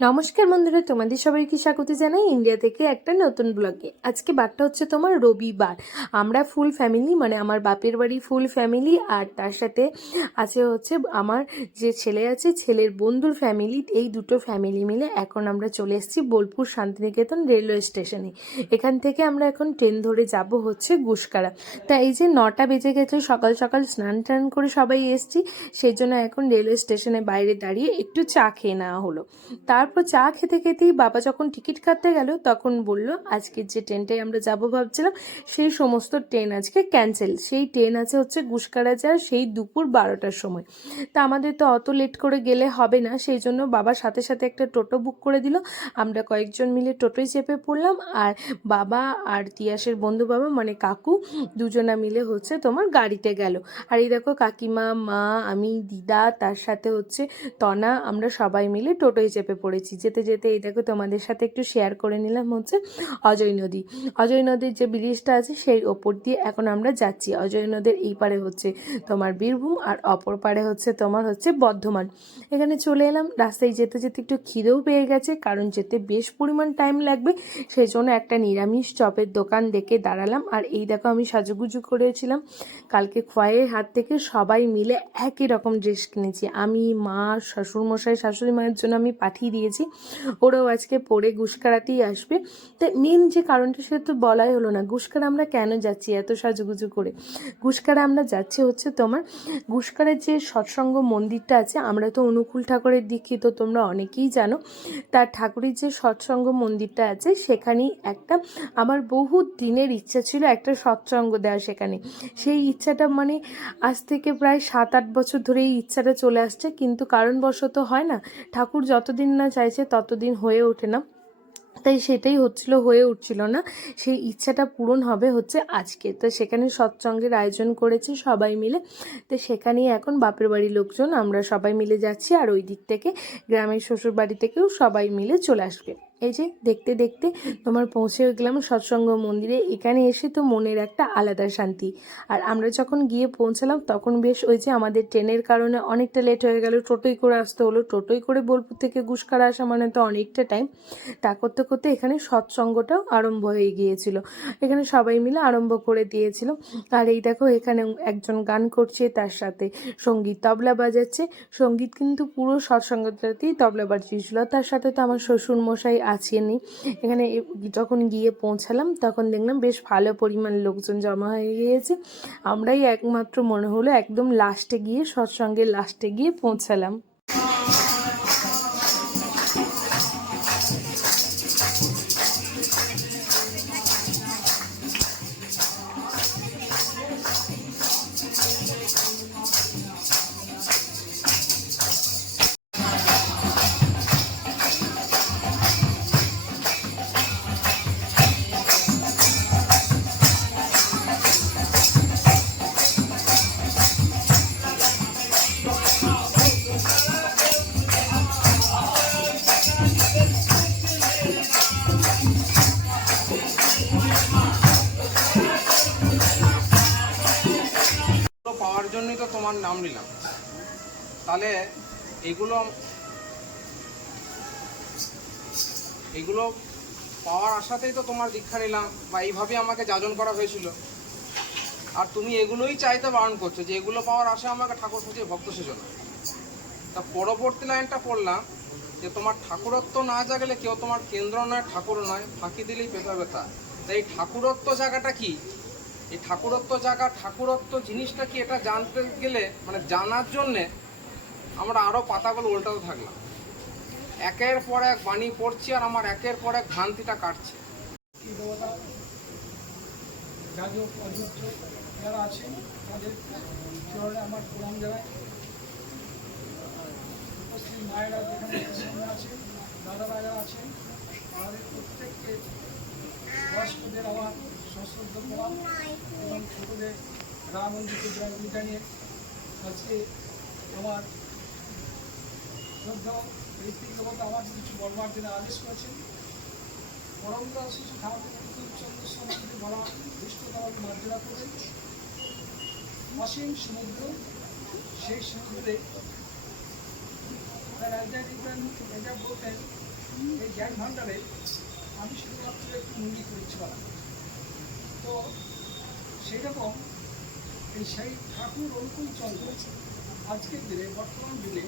নমস্কার বন্ধুরা, তোমাদের সবাইকে স্বাগত জানাই ইন্ডিয়া থেকে একটা নতুন ব্লগে আজকে বারটা হচ্ছে তোমার রবিবার। আমরা ফুল ফ্যামিলি মানে আমার বাপের বাড়ি ফুল ফ্যামিলি আর তার সাথে আছে হচ্ছে আমার যে ছেলে আছে, ছেলের বন্ধুর ফ্যামিলি এই দুটো ফ্যামিলি মিলে এখন আমরা চলে এসেছি বোলপুর শান্তিনিকেতন রেলওয়ে স্টেশনে এখান থেকে আমরা এখন ট্রেন ধরে যাব হচ্ছে গুসকারা। তা এই যে নটা বেজে গেছে, সকাল সকাল স্নান টান করে সবাই এসছি, সেই জন্য এখন রেলওয়ে স্টেশনে বাইরে দাঁড়িয়ে একটু চা খেয়ে নেওয়া হলো। তারপর চা খেতে খেতেই বাবা যখন টিকিট কাটতে গেল, তখন বলল আজকে যে ট্রেনটায় আমরা যাব ভাবছিলাম, সেই সমস্ত ট্রেন আজকে ক্যান্সেল সেই ট্রেন আছে হচ্ছে গুসকারা যাওয়ার সেই দুপুর বারোটার সময়। তা আমাদের তো অত লেট করে গেলে হবে না, সেই জন্য বাবার সাথে সাথে একটা টোটো বুক করে দিল। আমরা কয়েকজন মিলে টোটোয় চেপে পড়লাম আর বাবা আর তিয়াসের বন্ধু বাবা মানে কাকু, দুজনা মিলে হচ্ছে তোমার গাড়িতে গেল। আর এই দেখো কাকিমা, মা, আমি, দিদা, তার সাথে হচ্ছে তনা, আমরা সবাই মিলে টোটোয় চেপে পড়েছি যেতে যেতে দেখো তোমাদের সাথে একটু শেয়ার করে নিলাম হচ্ছে অজয় নদী। অজয় নদীর যে ব্রিজটা আছে সেই ওপর দিয়ে এখন আমরা যাচ্ছি। অজয় নদীর এই পারে হচ্ছে তোমার বীরভূম আর অপর পারে হচ্ছে তোমার হচ্ছে বর্ধমান। এখানে চলে এলাম। রাস্তায় যেতে যেতে একটু খিদেও পেয়ে গেছে, কারণ যেতে বেশ পরিমাণ টাইম লাগবে। সেই জন্য একটা নিরামিষ চপের দোকান দেখে দাঁড়ালাম। আর এই দেখো আমি সাজুগুজু করেছিলাম। কালকে খোয়াইয়ের হাত থেকে সবাই মিলে একই রকম ড্রেস কিনেছি। আমি, মা, শ্বশুরমশাই, শাশুড়ি মায়ের জন্য আমি পাঠিয়ে দিয়েছি। ওরাও আজকে পরে গুসকারাতেই আসবে। তা মেন যে কারণটা সেটা তো বলাই হলো না। গুসকারা আমরা কেন যাচ্ছি এত সাজুগুজু করে? গুসকারা আমরা যাচ্ছি হচ্ছে তোমার, গুসকারের যে সৎসঙ্গ মন্দিরটা আছে, আমরা তো অনুকূল ঠাকুরের দীক্ষিত, তোমরা অনেকেই জানো। তার ঠাকুরের যে সৎসঙ্গ মন্দিরটা আছে, সেখানেই একটা আমার বহু দিনের ইচ্ছা ছিল একটা সৎসঙ্গ দেওয়া সেখানে। সেই ইচ্ছাটা মানে আজ থেকে প্রায় সাত আট বছর ধরে এই ইচ্ছাটা চলে আসছে, কিন্তু কারণবশত হয় না। ঠাকুর যতদিন না চাইছে ততদিন হয়ে ওঠে না। তাই সেটাই হচ্ছিল, হয়ে উঠছিল না। সেই ইচ্ছাটা পূরণ হবে হচ্ছে আজকে। তো সেখানে সৎসঙ্গের আয়োজন করেছে সবাই মিলে। তো সেখানেই এখন বাপের বাড়ির লোকজন, আমরা সবাই মিলে যাচ্ছি। আর ওই দিক থেকে গ্রামের শ্বশুর বাড়ি থেকেও সবাই মিলে চলে আসবে। এই যে দেখতে দেখতে তোমার পৌঁছে গেলাম সৎসঙ্গ মন্দিরে। এখানে এসে তো মনের একটা আলাদা শান্তি। আর আমরা যখন গিয়ে পৌঁছালাম, তখন বেশ ওই যে আমাদের ট্রেনের কারণে অনেকটা লেট হয়ে গেল, টোটোই করে আসতে হলো। টোটোই করে বোলপুর থেকে গুসকারা আসা মানে তো অনেকটা টাইম তা করতে করতে এখানে সৎসঙ্গটাও আরম্ভ হয়ে গিয়েছিল। এখানে সবাই মিলে আরম্ভ করে দিয়েছিল। আর এই দেখো এখানে একজন গান করছে, তার সাথে সংগীত তবলা বাজাচ্ছে। সংগীত কিন্তু পুরো সৎসঙ্গটাতেই তবলা বাজিয়েছিল। তার সাথে তো আমার শ্বশুর মশাই আছেনই এখানে যখন গিয়ে পৌঁছালাম, তখন দেখলাম বেশ ভালো পরিমাণ লোকজন জমা হয়ে গিয়েছে। আমরাই একমাত্র মনে হলো একদম লাস্টে গিয়ে, সৎসঙ্গের লাস্টে গিয়ে পৌঁছালাম। নিলাম তাহলে এগুলো এগুলো পাওয়ার আশাতেই তো তোমার দীক্ষা নিলাম বা এইভাবে আমাকে যাজন করা হয়েছিল। আর তুমি এগুলোই চাইতে বারণ করছ যে এগুলো পাওয়ার আশা আমাকে ঠাকুর সাজিয়ে ভক্ত সেজো না তা পরবর্তী লাইনটা পড়লাম যে তোমার ঠাকুরত্ব না জাগলে কেউ তোমার কেন্দ্র নয়, ঠাকুর নয়, ফাঁকি দিলেই পেতে ব্যথা। তাই এই ঠাকুরত্ব জায়গাটা কি? এই ঠাকুরত্ব জায়গা, ঠাকুরত্ব জিনিসটা কি এটা জানতে গেলে মানে জানার জন্যে আমরা আরও পাতাগুলো উল্টাতে থাকলাম। একের পর এক বাণী পড়ছি আর আমার একের পর এক ভ্রান্তিটা কাটছে। তাদের যেখানে আছেন, তাদের প্রত্যেককে বয়স্কদের আজকে আমার শ্রদ্ধা ঋত্বিক দেবতা আমার কিছু বলবার জন্য আদেশ করেছেন পরমদাস শিশু ঠাকুর চন্দ্র সমাজকে বলা মার্জনা করে অসীম সমুদ্র সেই সমুদ্রে রাজা দিতেন এটা বলতেন জ্ঞান ভাণ্ডারে আমি শুধুমাত্র একটু মুড়ি করেছিলাম তো সেই রকম এই সেই ঠাকুর অনুকূল চন্দ্র আজকের দিনে, বর্তমান দিনে,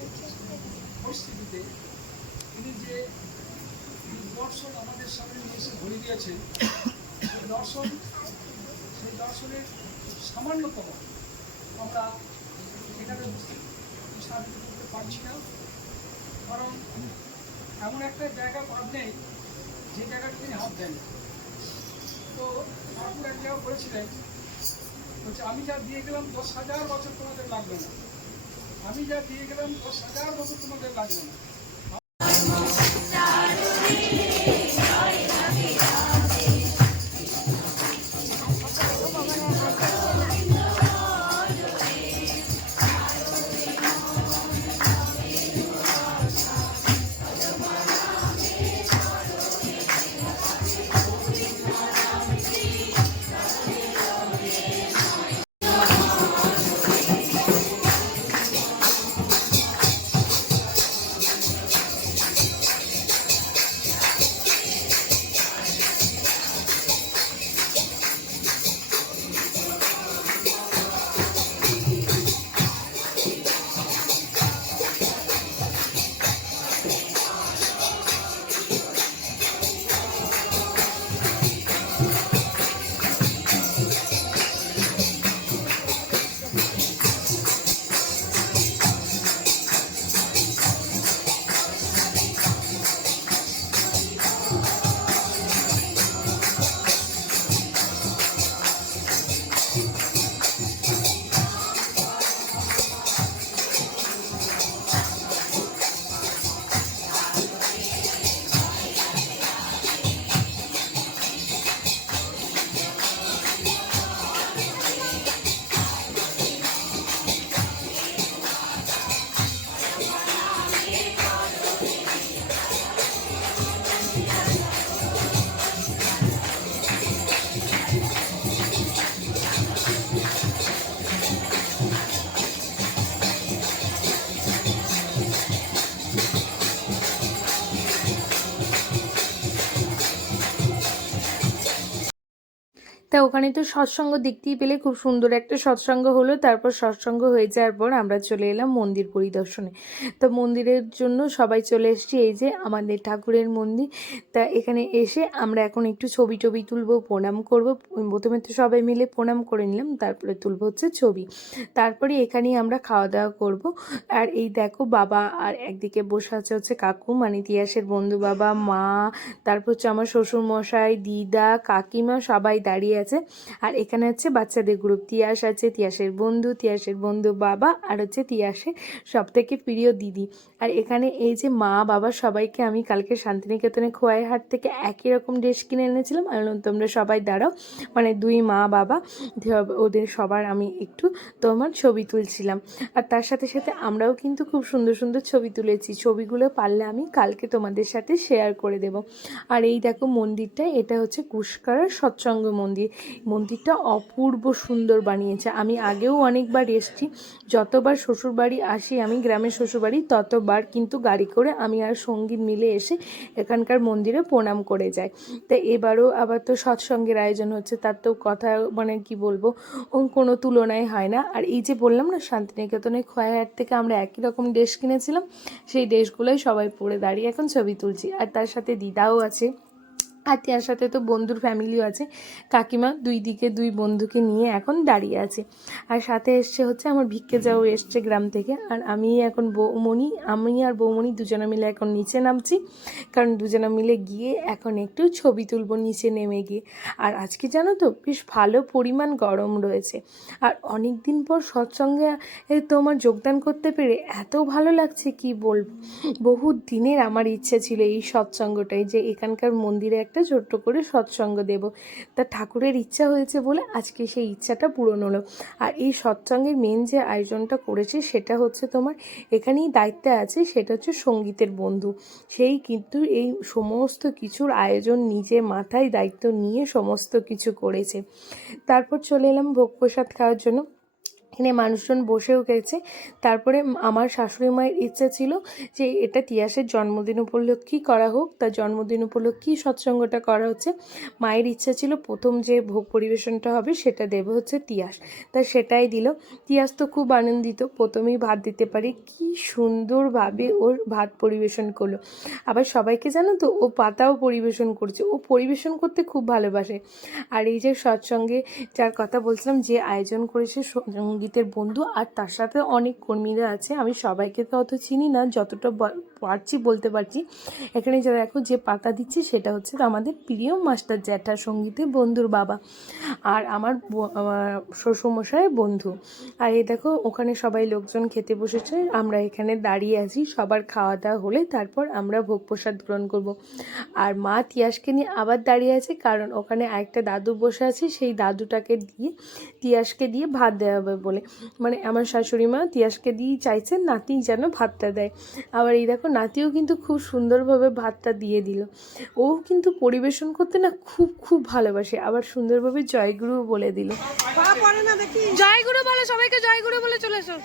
পরিস্থিতিতে তিনি যে দর্শন আমাদের সামনে নিয়ে এসে ধরে দিয়েছেন, সেই দর্শন, সেই দর্শনের সামান্যতম আমরা এখানে সাহায্য করতে পারছি না। কারণ এমন একটা জায়গা বাদ নেই যে জায়গাটা তিনি হাত দেন তো ঠাকুর এক জায়গা বলেছিলেন বলছে, আমি যা দিয়ে গেলাম দশ হাজার বছর তোমাদের লাগবে না। আমি যা দিয়ে গেলাম দশ হাজার বছর তোমাদের লাগবে না। তা ওখানে তো সৎসঙ্গ দেখতেই পেলে, খুব সুন্দর একটা সৎসঙ্গ হলো। তারপর সৎসঙ্গ হয়ে যাওয়ার পর আমরা চলে এলাম মন্দির পরিদর্শনে। তো মন্দিরের জন্য সবাই চলে এসেছি, এই যে আমাদের ঠাকুরের মন্দির। তা এখানে এসে আমরা এখন একটু ছবি টবি তুলবো, প্রণাম করব। প্রথমে তো সবাই মিলে প্রণাম করে নিলাম, তারপরে তুলবো হচ্ছে ছবি। তারপরে এখানেই আমরা খাওয়া দাওয়া করব। আর এই দেখো বাবা আর একদিকে বসে আছে হচ্ছে কাকু মানে ইতিহাসের বন্ধু বাবা, মা, তারপর হচ্ছে আমার শ্বশুর মশাই দিদা, কাকিমা সবাই দাঁড়িয়ে আছে আর এখানে হচ্ছে বাচ্চাদের গ্রুপ তিয়াস আছে, তিয়াসের বন্ধু তিয়াসের বন্ধু বাবা, আর হচ্ছে তিয়াসের সব থেকে প্রিয় দিদি। আর এখানে এই যে মা, বাবা সবাইকে আমি কালকে শান্তিনিকেতনে খোয়াই হাট থেকে একই রকম ড্রেস কিনে এনেছিলাম। আর তোমরা সবাই দাঁড়াও। মানে দুই মা, বাবা ওদের সবার আমি একটু তোমার ছবি তুলছিলাম। আর তার সাথে সাথে আমরাও কিন্তু খুব সুন্দর সুন্দর ছবি তুলেছি। ছবিগুলো পারলে আমি কালকে তোমাদের সাথে শেয়ার করে দেব। আর এই দেখো মন্দিরটা, এটা হচ্ছে কুশকারার সৎসঙ্গ মন্দির। মন্দিরটা অপূর্ব সুন্দর বানিয়েছে। আমি আগেও অনেকবার এসেছি, যতবার শ্বশুরবাড়ি আসি আমি গ্রামের শ্বশুরবাড়ি, ততবার কিন্তু গাড়ি করে আমি আর সংগীত মিলে এসে এখানকার মন্দিরে প্রণাম করে যাই। তা এবারও আবার তো সৎসঙ্গের আয়োজন হচ্ছে, তার তো কথা মানে কি বলব কোনো তুলনায় হয় না। আর এই যে বললাম না, শান্তিনিকেতনের খয়াহাট থেকে আমরা একই রকম ড্রেস কিনেছিলাম, সেই ড্রেসগুলোই সবাই পরে দাঁড়িয়ে এখন ছবি তুলছি। আর তার সাথে দিদাও আছে। আর সাথে তো বন্ধুর ফ্যামিলিও আছে। কাকিমা দুই দিকে দুই বন্ধুকে নিয়ে এখন দাঁড়িয়ে আছে। আর সাথে এসছে হচ্ছে আমার ভিক্ষে যাও এসছে গ্রাম থেকে। আর আমি এখন বৌমণি, আমি আর বৌমণি দুজনে মিলে এখন নিচে নামছি। কারণ দুজনে মিলে গিয়ে এখন একটু ছবি তুলবো নিচে নেমে গিয়ে। আর আজকে জানো তো বেশ ভালো পরিমাণ গরম রয়েছে। আর অনেক দিন পর সৎসঙ্গে তোমার যোগদান করতে পেরে এত ভালো লাগছে, কি বলব? বহু দিনের আমার ইচ্ছে ছিল এই সৎসঙ্গটাই, যে এখানকার মন্দিরে একটা ছোট্ট করে সৎসঙ্গ দেব। তা ঠাকুরের ইচ্ছা হয়েছে বলে আজকে সেই ইচ্ছাটা পূরণ হলো। আর এই সৎসঙ্গের মেন যে আয়োজনটা করেছে সেটা হচ্ছে তোমার এখানেই দায়িত্বে আছে, সেটা হচ্ছে সঙ্গীতের বন্ধু। সেই কিন্তু এই সমস্ত কিছুর আয়োজন নিজে মাথায় দায়িত্ব নিয়ে সমস্ত কিছু করেছে। তারপর চলে এলাম ভোগ প্রসাদ খাওয়ার জন্য। এখানে মানুষজন বসেও গেছে। তারপরে আমার শাশুড়ি মায়ের ইচ্ছা ছিল যে এটা তিয়াসের জন্মদিন উপলক্ষেই করা হোক। তার জন্মদিন উপলক্ষেই সৎসঙ্গটা করা হচ্ছে। মায়ের ইচ্ছা ছিল প্রথম যে ভোগ পরিবেশনটা হবে সেটা দেবে হচ্ছে তিয়াস। তা সেটাই দিল। তিয়াস তো খুব আনন্দিত। প্রথমেই ভাত দিতে পারে। কি সুন্দরভাবে ওর ভাত পরিবেশন করল। আবার সবাইকে জানো তো, ও পাতাও পরিবেশন করছে। ও পরিবেশন করতে খুব ভালোবাসে। আর এই যে সৎসঙ্গে যার কথা বলছিলাম যে আয়োজন করেছে সঙ্গীতের বন্ধু আর তার সাথে অনেক কর্মীরা আছে। আমি সবাইকে তো অত চিনি না, যতটা পারছি বলতে পারছি। এখানে যারা দেখো যে পাতা দিচ্ছে সেটা হচ্ছে আমাদের প্রিয় মাস্টার জ্যাঠা সঙ্গীতের বন্ধুর বাবা আর আমার শ্বশুরমশাইয়ের বন্ধু। আর এই দেখো ওখানে সবাই লোকজন খেতে বসেছে, আমরা এখানে দাঁড়িয়ে আছি, সবার খাওয়া দাওয়া হলে তারপর আমরা ভোগ প্রসাদ গ্রহণ করব। আর মা তিয়াসকে নিয়ে আবার দাঁড়িয়ে আছে কারণ ওখানে আরেকটা দাদু বসে আছে, সেই দাদুটাকে দিয়ে, তিয়াসকে দিয়ে ভাত দেওয়া হবে বলে। মানে আমার শাশুড়ি মা তিয়াসকে দিয়েই চাইছে নাতি যেন ভাতটা দেয়। আবার এই দেখো নাতিও কিন্তু খুব সুন্দরভাবে ভাতটা দিয়ে দিল। ও কিন্তু পরিবেশন করতে না খুব খুব ভালোবাসে। আবার সুন্দরভাবে জয়গুরু বলে দিল। জয়গুরু বলে সবাইকে জয়গুরু বলে চলে এসো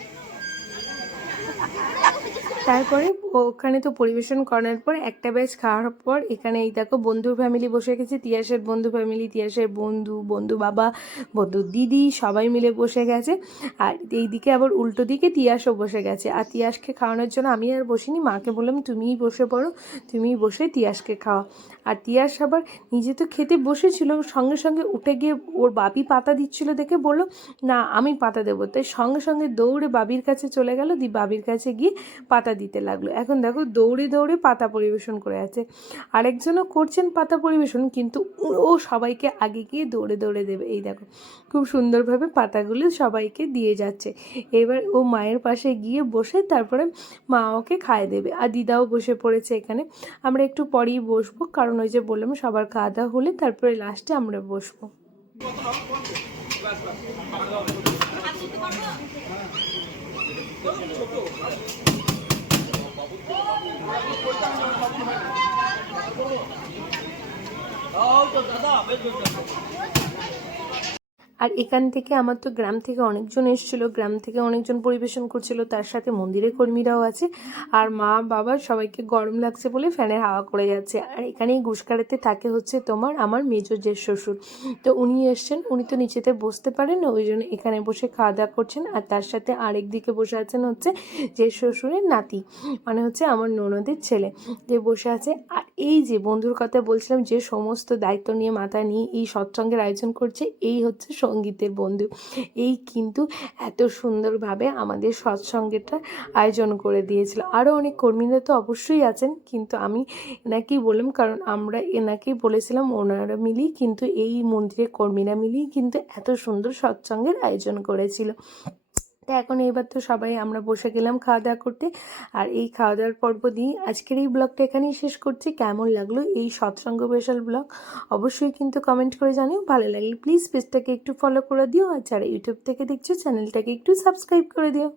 তারপরে ওখানে তো পরিবেশন করার পর একটা ব্যাচ খাওয়ার পর এখানে এই দেখো বন্ধুর ফ্যামিলি বসে গেছে। তিয়াসের বন্ধু ফ্যামিলি তিয়াসের বন্ধু বন্ধু বাবা, বন্ধু দিদি সবাই মিলে বসে গেছে। আর এইদিকে আবার উল্টো দিকে তিয়াসও বসে গেছে। আর তিয়াসকে খাওয়ানোর জন্য আমি আর বসিনি, মাকে বললাম, তুমিই বসে পড়ো, তুমিই বসে তিয়াসকে খাওয়া আর তিয়াস আবার নিজে তো খেতে বসেছিল, সঙ্গে সঙ্গে উঠে গিয়ে ওর বাপি পাতা দিচ্ছিল দেখে বলল, না, আমি পাতা দেবো। তাই সঙ্গে সঙ্গে দৌড়ে বাবির কাছে চলে গেল, দি বাবির কাছে গিয়ে পাতা দিতে লাগল। এখন দেখো দৌড়ে দৌড়ে পাতা পরিবেশন করে আছে। আরেকজনও করছেন পাতা পরিবেশন, কিন্তু ও- সবাইকে আগে গিয়ে দৌড়ে দৌড়ে দেবে। এই দেখো, খুব সুন্দরভাবে পাতাগুলো সবাইকে দিয়ে যাচ্ছে। এবার ও মায়ের পাশে গিয়ে বসে তারপরে মা ওকে খায় দেবে। আর দিদাও বসে পড়েছে এখানে। আমরা একটু পরেই বসবো, কারণ ওই যে বললাম, সবার খাওয়া দাওয়া হলে তারপরে লাস্টে আমরা বসবো। 好，就这样，没准备。আর এখান থেকে আমার তো গ্রাম থেকে অনেকজন এসেছিল, গ্রাম থেকে অনেকজন পরিবেশন করছিল, তার সাথে মন্দিরের কর্মীরাও আছে। আর মা, বাবা সবাইকে গরম লাগছে বলে ফ্যানের হাওয়া করে যাচ্ছে। আর এখানেই ঘুষকাড়াতে থাকে হচ্ছে তোমার আমার মেজর জের শ্বশুর। তো উনি এসছেন, উনি তো নিচেতে বসতে পারেন না ওই জন্য এখানে বসে খাওয়া দাওয়া করছেন। আর তার সাথে আরেক দিকে বসে আছেন হচ্ছে যে শ্বশুরের নাতি মানে হচ্ছে আমার ননদের ছেলে। যে বসে আছে, আর এই যে বন্ধুর কথা বলছিলাম, যে সমস্ত দায়িত্ব নিয়ে মাথা নিয়ে এই সৎসঙ্গের আয়োজন করছে, এই হচ্ছে সঙ্গীতের বন্ধু। এই কিন্তু এত সুন্দরভাবে আমাদের সৎসঙ্গেরটা আয়োজন করে দিয়েছিল। আরও অনেক কর্মীরা তো অবশ্যই আছেন, কিন্তু আমি এনাকেই বললাম, কারণ আমরা এনাকেই বলেছিলাম ওনারা মিলেই কিন্তু এই মন্দিরের কর্মীরা মিলেই কিন্তু এত সুন্দর সৎসঙ্গের আয়োজন করেছিল। তা এখন এইবার তো সবাই আমরা বসে গেলাম খাওয়া দাওয়া করতে। আর এই খাওয়া দাওয়ার পর্ব দিয়ে আজকের এই ব্লগটা এখানেই শেষ করছি। কেমন লাগল এই সৎসঙ্গ স্পেশাল ব্লগ? অবশ্যই কিন্তু কমেন্ট করে জানিও। ভালো লাগলে প্লিজ পেজটাকে একটু ফলো করে দিও। আর যারা ইউটিউব থেকে দেখছ, চ্যানেলটাকে একটু সাবস্ক্রাইব করে দিও।